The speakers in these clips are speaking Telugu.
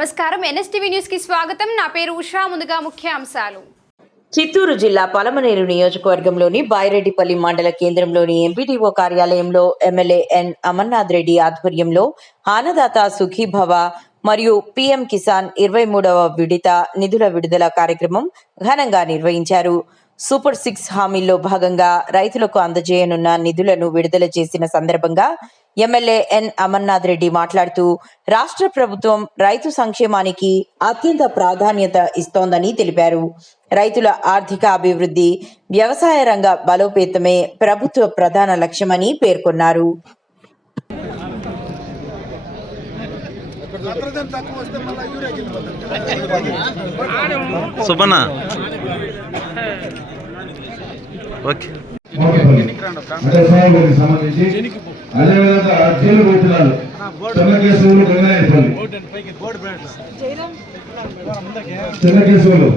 నమస్కారం ఎన్ఎస్టీవీ న్యూస్ కి స్వాగతం. నా పేరు ఉషా. ముందుగా ముఖ్యాంశాలు. చిత్తూరు జిల్లా పలమనేరు నియోజకవర్గంలోని బాయిరెడ్డిపల్లి మండల కేంద్రంలోని ఎంపీడీఓ కార్యాలయంలో ఎమ్మెల్యే ఎన్ అమర్నాథ్ రెడ్డి ఆధ్వర్యంలో అన్నదాత సుఖీభవ మరియు పీఎం కిసాన్ 23వ విడత నిధుల విడుదల కార్యక్రమం ఘనంగా నిర్వహించారు. సూపర్ 6 హామీల్లో భాగంగా రైతులకు అందజేయనున్న నిధులను విడుదల చేసిన సందర్భంగా ఎమ్మెల్యే ఎన్ అమర్నాథ్ రెడ్డి మాట్లాడుతూ రాష్ట్ర ప్రభుత్వం రైతు సంక్షేమానికి అత్యంత ప్రాధాన్యత ఇస్తోందని తెలిపారు. రైతుల ఆర్థిక అభివృద్ధి, వ్యవసాయ రంగ బలోపేతమే ప్రభుత్వ ప్రధాన లక్ష్యమని పేర్కొన్నారు. సంబంధించి అదేవిధంగా జైలు గోపురాలు చెన్నకేశవులు గంగాయపల్లి చెన్నకేశవులు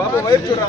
బాబు వైపు చూడ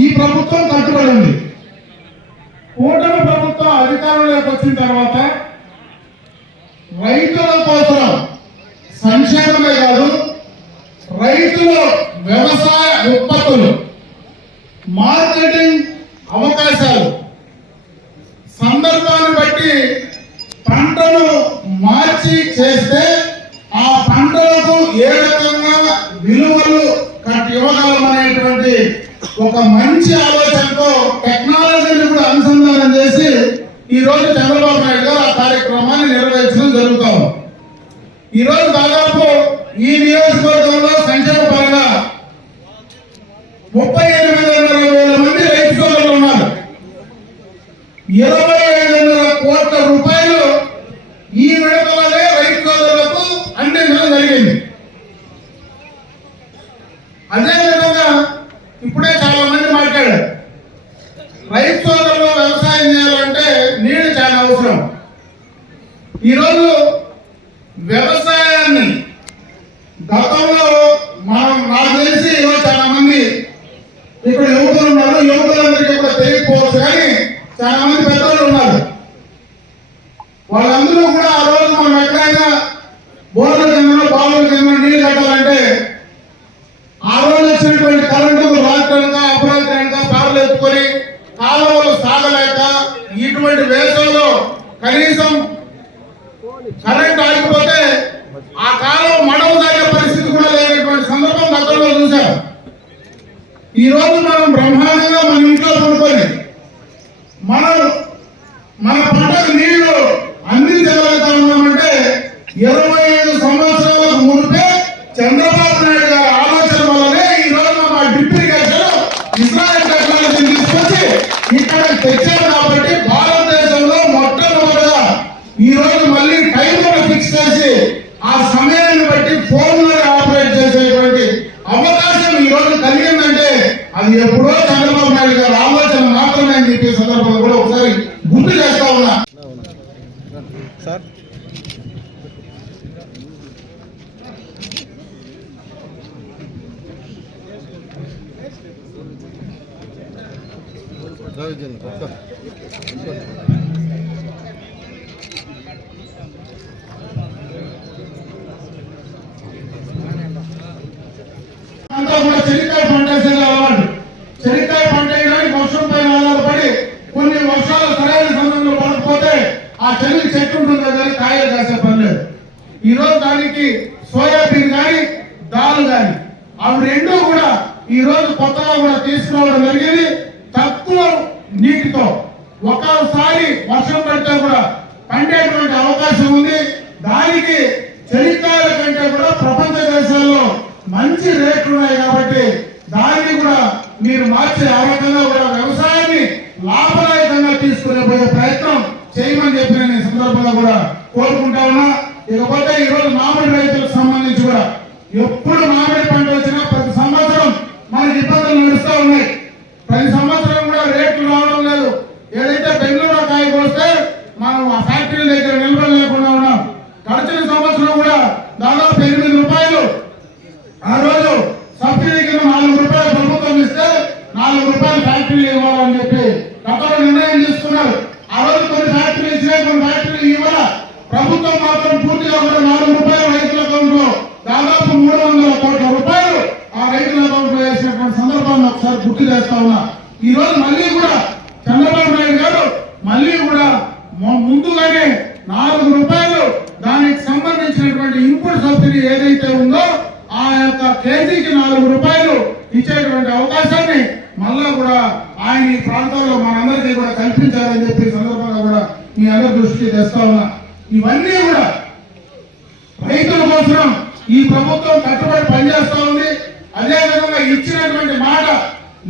ఈ ప్రభుత్వం కట్టుబడి ఉంది. కూటమి ప్రభుత్వం అధికారంలోకి వచ్చిన తర్వాత రైతుల కోసం సంక్షేమమే కాదు, రైతుల వ్యవసాయ ఉత్పత్తులు, మార్కెటింగ్ అవకాశాలు, సందర్భాన్ని బట్టి పంటను మార్చి చేస్తే ఆ పంటలకు ఏ రకంగా విలువలు ఇవ్వగలమనేటువంటి ఒక మంచి ఆలోచనతో టెక్నాలజీని కూడా అనుసంధానం చేసి ఈ రోజు చంద్రబాబు నాయుడు గారు ఆ కార్యక్రమాన్ని నిర్వహించడం జరుగుతాం. ఈ రోజు దాదాపు ఈ నియోజకవర్గంలో సంక్షేమ పరంగా 38,500 మంది రైతు సోదరులు ఉన్నారు. 25,500 కోట్ల రూపాయలు ఈ విడతలనే రైతు సోదరులకు అందించడం జరిగింది. అదేవిధంగా ఇప్పుడే చాలా మంది మాట్లాడారు, రైతు సోదరులు వ్యవసాయం చేయాలంటే నీళ్లు చాలా అవసరం. ఈరోజు వ్యవసాయాన్ని గతంలో నాకు తెలిసి ఈరోజు చాలా మంది ఇక్కడ యువకులు ఉన్నారు, యువకులందరికీ కూడా తెలియకపోవచ్చు, కానీ చాలా మంది పెద్దలు ఉన్నారు. వాళ్ళందరూ కూడా ఆ రోజు మనం ఎక్కడైనా బోర్ల కింద బావుల కింద నీళ్లు కట్టాలంటే ఆ రోజు వచ్చినటువంటి కరెంటు రాత్రనక అపరాత్రనక కార్లు ఎత్తుకొని కాలువలు సాగలేక ఇటువంటి వేసవిలో కనీసం కరెంట్ ఆగిపోతే ఆ కాలువ మడవ దాగే పరిస్థితి కూడా లేనటువంటి సందర్భం గతంలో చూశాం. ఈ రోజు మనం బ్రహ్మాండంగా మన ఇంట్లో పడుకొని మన పంటకు నీళ్లు అందించగలుగుతా ఉన్నామంటే 25 సంవత్సరాలకు మునిపే చంద్రబాబు నాయుడు గారి ఆలోచన వల్లనే ఈ రోజు మా డిప్లికేషన్ ఇస్రాయల్ టెక్నాలజీని తీసుకొచ్చి ఇక్కడ తెచ్చారు. కాబట్టి భారతదేశంలో మొట్టమొదటిగా ఈ రోజు మళ్ళీ టైంలను ఫిక్స్ చేసి ఆ సమయాన్ని బట్టి ఫోన్లో ఆపరేట్ చేసేటువంటి అవకాశం ఈ రోజు కలిగిందంటే అది ఎప్పుడో చంద్రబాబు నాయుడు గారి ఆలోచన మాత్రమే అని చెప్పే సందర్భంలో కూడా ఒకసారి గుర్తు చేస్తా ఉన్నా. సార్ అని. అవి రెండు కూడా ఈ రోజు కొత్తగా కూడా తీసుకురావడం జరిగింది. తక్కువ నీటితో ఒకసారి వర్షం పడితే కూడా పండేటువంటి అవకాశం ఉంది. దానికి చలికాల కంటే కూడా ప్రపంచ దేశాల్లో మంచి రేట్లు ఉన్నాయి కాబట్టి దాన్ని కూడా మీరు మార్చే ఆ రకంగా కూడా వ్యవసాయాన్ని లాభదాయకంగా తీసుకునే పోయే ప్రయత్నం చేయమని చెప్పి నేను ఈ సందర్భంగా కూడా కోరుకుంటా ఉన్నా. ఇకపోతే ఈరోజు మామిడి రైతులకు సంబంధించి కూడా ఎప్పుడు మామిడి పంట వచ్చినా ప్రతి సంవత్సరం మనకి ఇబ్బందులు నడుస్తూ ఉన్నాయి. ప్రతి సంవత్సరం కూడా రేట్లు రావడం లేదు. ఏదైతే బెంగళూరు కాయకు వస్తే మనం ఆ ఫ్యాక్టరీ దగ్గర నిలబడలేకుండా ఉన్నాం. గడిచిన సంవత్సరం కూడా దాదాపు 8 రూపాయలు ఆ రోజు సబ్సిడీ కింద 4 రూపాయలు ప్రభుత్వం ఇస్తే 4 రూపాయలు ఫ్యాక్టరీ ఇవ్వాలని చెప్పి గతంలో నిర్ణయం తీసుకున్నారు. ఆ రోజు కొన్ని ఫ్యాక్టరీలు ఇచ్చినాయి, కొన్ని ఫ్యాక్టరీలు ఇవ్వాల. ప్రభుత్వం మాత్రం పూర్తిగా కూడా 4 రూపాయలు రైతుల అకౌంట్ లో దాదాపు 300 కోట్ల రూపాయలు ఆ రైతుల అకౌంట్ లో వేసినటువంటి సందర్భాన్ని ఒకసారి గుర్తు చేస్తా ఉన్నా. ఈ రోజు మళ్ళీ కూడా చంద్రబాబు నాయుడు గారు మళ్ళీ కూడా ముందుగానే 4 రూపాయలు దానికి సంబంధించినటువంటి ఇన్పుట్ సబ్సిడీ ఏదైతే ఉందో ఆ యొక్క కేజీకి 4 రూపాయలు ఇచ్చేటువంటి అవకాశాన్ని మళ్ళా కూడా ఆయన ఈ ప్రాంతాల్లో మనందరికీ కూడా కల్పించాలని చెప్పి సందర్భంగా కూడా మీ అందరి దృష్టికి తెస్తా ఉన్నా. ఇవన్నీ కూడా రైతుల కోసం ఈ ప్రభుత్వం కట్టుబడి పనిచేస్తా ఉంది. అదేవిధంగా ఇచ్చినటువంటి మాట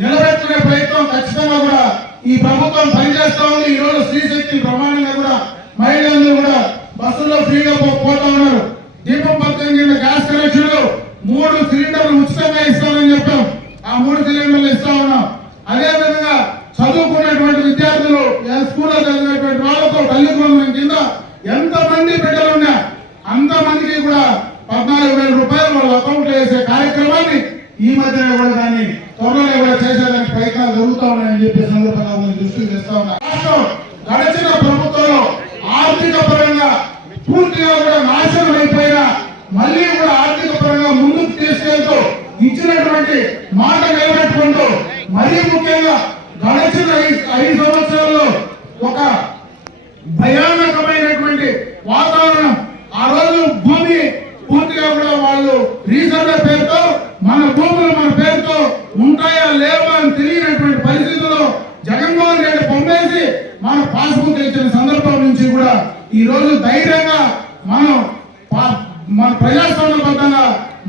నిలబెట్టుకునే ప్రయత్నం ఖచ్చితంగా కూడా ఈ ప్రభుత్వం పనిచేస్తా ఉంది. ఈ రోజు స్త్రీశక్తి ప్రమాణంగా కూడా మహిళలందరూ కూడా బస్సుల్లో ఫ్రీగా పోతా ఉన్నారు. దీపం పథకం కింద గ్యాస్ కనెక్షన్లు 3 సిలిండర్లు ఉచితంగా ఇస్తామని చెప్పాం. ఆ 3 సిలిండర్లు ఇస్తా ఉన్నాం. అదేవిధంగా చదువుకున్నటువంటి విద్యార్థులు స్కూల్లో చదివేటువంటి వాళ్ళతో తల్లి వందనం కింద ఎంతమంది బిడ్డలున్నా అంతమందికి కూడా 14,000 రూపాయలు వాళ్ళ అకౌంట్ లో వేసే కార్యక్రమాన్ని ఈ మధ్యనే కూడా దాన్ని త్వరలోనే కూడా చేసేదానికి ప్రయత్నాలు జరుగుతూ ఉన్నాయని చెప్పి సందర్భంగా దృష్టికి తెస్తా ఉన్నా. రాష్ట్రం గడిచిన ప్రభుత్వంలో ఆర్థిక పరంగా పూర్తిగా కూడా నాశనం అయిపోయినా మళ్ళీ కూడా ఆర్థిక పరంగా ముందుకు తీసుకెళ్తూ ఇచ్చినటువంటి మాట నిలబెట్టుకుంటూ మరీ ముఖ్యంగా గడిచిన 5 సంవత్సరాల్లో ఒక భయానకమైనటువంటి వాతావరణం. ఆ రోజు భూమి పూర్తిగా కూడా వాళ్ళు రీసర్వే పేరుతో మన భూములు మన పేరుతో ఉంటాయా లేవా అని తెలియనటువంటి పరిస్థితుల్లో జగన్మోహన్ రెడ్డి పొమ్మేసి మన పాస్బుక్ ఇచ్చిన సందర్భం నుంచి కూడా ఈ రోజు ధైర్యంగా మనం మన ప్రజాస్వామ్యబద్ధంగా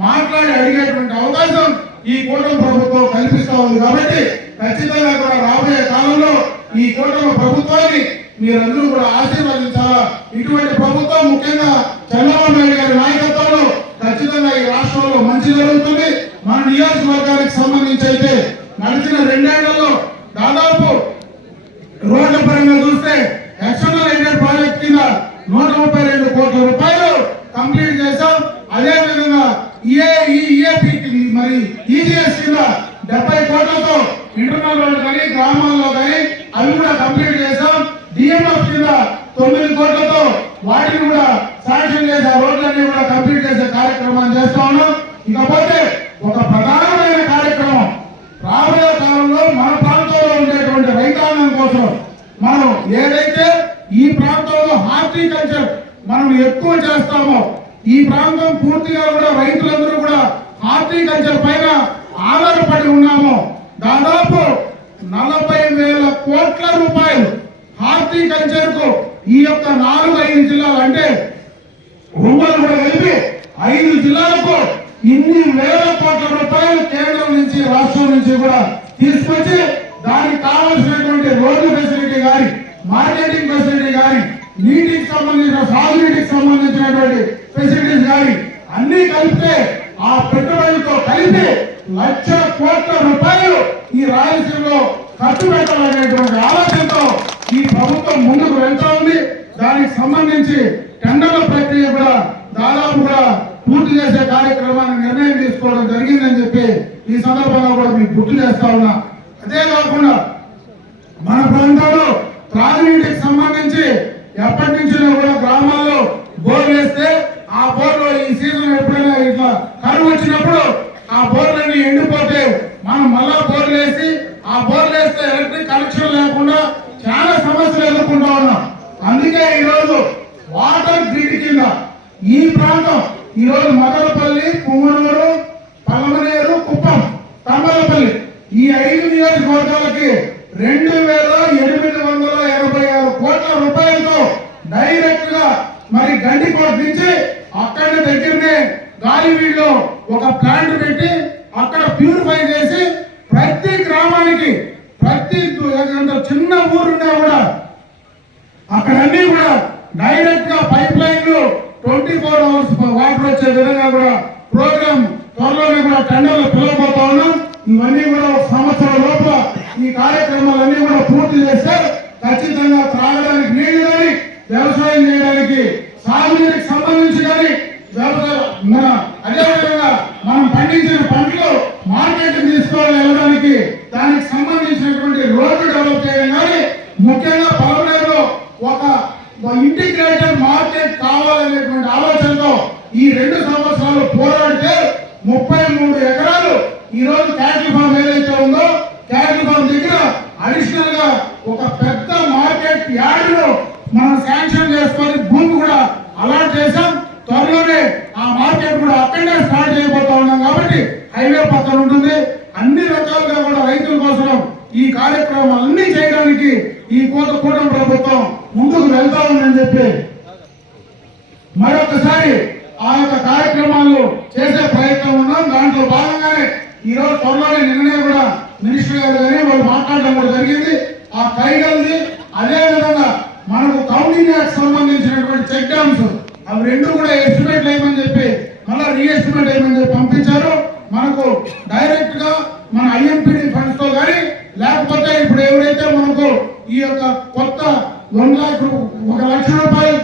మాట్లాడి అడిగేటువంటి అవకాశం ఈ కూటమి ప్రభుత్వం కల్పిస్తా ఉంది. కాబట్టి ఖచ్చితంగా కూడా రాబోయే కాలంలో ఈ కూటమి ప్రభుత్వాన్ని మీరందరూ కూడా ఆశీర్వదించాలా. ఇటువంటి ప్రభుత్వం ముఖ్యంగా చంద్రబాబు నాయుడు గారి నాయకత్వంలో ఖచ్చితంగా ఈ రాష్ట్రంలో మంచి జరుగుతుంది. మన నియోజకవర్గానికి సంబంధించి అయితే నడిచిన 2 ఏళ్లలో దాదాపు రోడ్ల పరంగా చూస్తే ఎక్స్టర్నల్ ఎయిడెడ్ ప్రాజెక్ట్ కింద 132 కోట్ల రూపాయలు కంప్లీట్ చేశాం. అదే విధంగా మరి ఈజీఎస్ కింద 70 కోట్లతో ఇంటర్నల్ రోడ్లు కానీ గ్రామాల్లో కానీ అవి కూడా కంప్లీట్ చేశాం. డిఎంఎఫ్ కింద 9 కోట్లతో వాటిని కూడా శాంక్షన్ చేసి ఆ రోడ్లన్నీ కూడా కంప్లీట్ చేసే కార్యక్రమాన్ని చేస్తా ఉన్నాం. ఇకపోతే ఒక ప్రధానమైన కార్యక్రమం రాబోయే కాలంలో మన ప్రాంతంలో ఉండేటువంటి రైతాంగం కోసం మనం ఏదైతే ఈ ప్రాంతంలో హార్టికల్చర్ మనం ఎక్కువ చేస్తామో ఈ ప్రాంతం పూర్తిగా కూడా రైతులందరూ కూడా హార్టికల్చర్ పైన ఆధారపడి ఉన్నామో దాదాపు 40,000 కోట్ల రూపాయలు హార్టికల్చర్ కు ఈ యొక్క 4-5 జిల్లాలు అంటే ఒంగోలు కూడా కలిపి 5 జిల్లాలకు ఇన్ని వేల కోట్ల రూపాయలు కేంద్రం నుంచి రాష్ట్రం నుంచి కూడా తీసుకొచ్చి దానికి కావాల్సినటువంటి రోడ్డు ఫెసిలిటీ కానీ మార్కెటింగ్ ఫెసిలిటీ కానీ నీటికి సంబంధించిన సాగునీటికి సంబంధించినటువంటి ఫెసిలిటీస్ కానీ అన్ని కలిపితే ఆ పెట్టుబడితో కలిపి 1,00,000 కోట్ల రూపాయలు ఈ రాయలసీమలో ఖర్చు పెట్టాలనేటువంటి ఆలోచనతో ఈ ప్రభుత్వం ముందుకు వెళ్తా ఉంది. దానికి సంబంధించి టెండర్ల ప్రక్రియ కూడా దాదాపుగా పూర్తి చేసే కార్యక్రమాన్ని నిర్ణయం తీసుకోవడం జరిగిందని చెప్పి ఈ సందర్భంగా కూడా మీకు గుర్తు చేస్తా ఉన్నా. అదే కాకుండా మన ప్రాంతంలో త్రాగునీటికి సంబంధించి ఎప్పటి నుంచో కూడా గ్రామాల్లో బోర్లు వేస్తే ఆ బోర్లో ఈ సీజన్ ఎప్పుడైనా ఇట్లా కరువు వచ్చినప్పుడు ఆ బోర్లన్నీ ఎండిపోతే మనం మళ్ళా బోర్లు వేసి ఆ బోర్లు వేస్తే ఎలక్ట్రిక్ కనెక్షన్ లేకుండా చాలా సమస్యలు ఎదుర్కొంటా ఉన్నాం. అందుకే ఈరోజు వాటర్ గ్రిడ్ కింద ఈ ప్రాంతం ఈరోజు మదనపల్లి, పుంగనూరు, నియోజకవర్గాలకి 2,886 కోట్ల రూపాయలతో డైరెక్ట్ గా మరి గండికోట నుంచి అక్కడి దగ్గరనే గాలివీడులో ఒక ప్లాంట్ పెట్టి అక్కడ ప్యూరిఫై చేసి ప్రతి గ్రామానికి ప్రతి చిన్న ఊరున్నా కూడా అక్కడ అన్ని కూడా డైరెక్ట్ గా పైప్ లైన్లు 24 అవర్స్ వాటర్ వచ్చే విధంగా కూడా ప్రోగ్రామ్ త్వరలోనే కూడా టెండర్లు పిలవబోతా ఉన్నాం. ఇవన్నీ కూడా ఒక సంవత్సరం లోపల ఈ కార్యక్రమాలన్నీ కూడా పూర్తి చేస్తే ఖచ్చితంగా త్రాగడానికి నీళ్లు కానీ వ్యవసాయం చేయడానికి సాగునీటికి సంబంధించి కానీ మన అదేవిధంగా మనం పండించిన పంటలు మార్కెట్ తీసుకోవాలి వెళ్ళడానికి దానికి సంబంధించినటువంటి రోడ్లు డెవలప్ చేయడం కానీ ముఖ్యంగా పలమనేరులో ఒక ఇంటిగ్రేటెడ్ మార్కెట్ కావాలనేటువంటి ఆలోచనతో ఈ 2 సంవత్సరాలు పోరాడితే 33 ఎకరాలు ఈ రోజు క్యాటిల్ ఫార్మ్ ఏదైతే ఉందో క్యాటిల్ ఫార్మ్ దగ్గర అడిషనల్ గా ఒక పెద్ద మార్కెట్ యార్డ్ మనం శాంక్షన్ చేసుకొని భూమి కూడా అలాట్ చేశాం. త్వరలోనే ఆ మార్కెట్ కూడా అక్కడనే స్టార్ట్ చేయబోతా ఉన్నాం కాబట్టి హైవే పక్కన ఉంటుంది. అన్ని రకాలుగా కూడా రైతుల కోసం ఈ కార్యక్రమాలన్నీ చేయడానికి ఈ కూటమి ప్రభుత్వం ముందుకు వెళ్తా ఉందని చెప్పి మరొకసారి ఆ యొక్క కార్యక్రమాలు చేసే ప్రయత్నం ఉన్నాం. దాంట్లో భాగంగానే ఈ రోజు త్వరలోనే నిన్ననే కూడా మినిస్టర్ గారు కానీ వాళ్ళు మాట్లాడడం కూడా జరిగింది. ఆ కైగల్ది అదే విధంగా మనకు కౌంటింగ్ యాక్ట్ సంబంధించినటువంటి చెక్ డ్యామ్స్ అవి 2 కూడా ఎస్టిమేట్ వేయమని చెప్పి మళ్ళీ రీఎస్టిమేట్ వేయమని చెప్పి పంపించారు. మనకు డైరెక్ట్ గా మన ఐఎంపీడీ ఫండ్స్ తో కానీ లేకపోతే ఇప్పుడు ఎవరైతే మనకు ఈ యొక్క కొత్త 1,00,000 రూపాయలు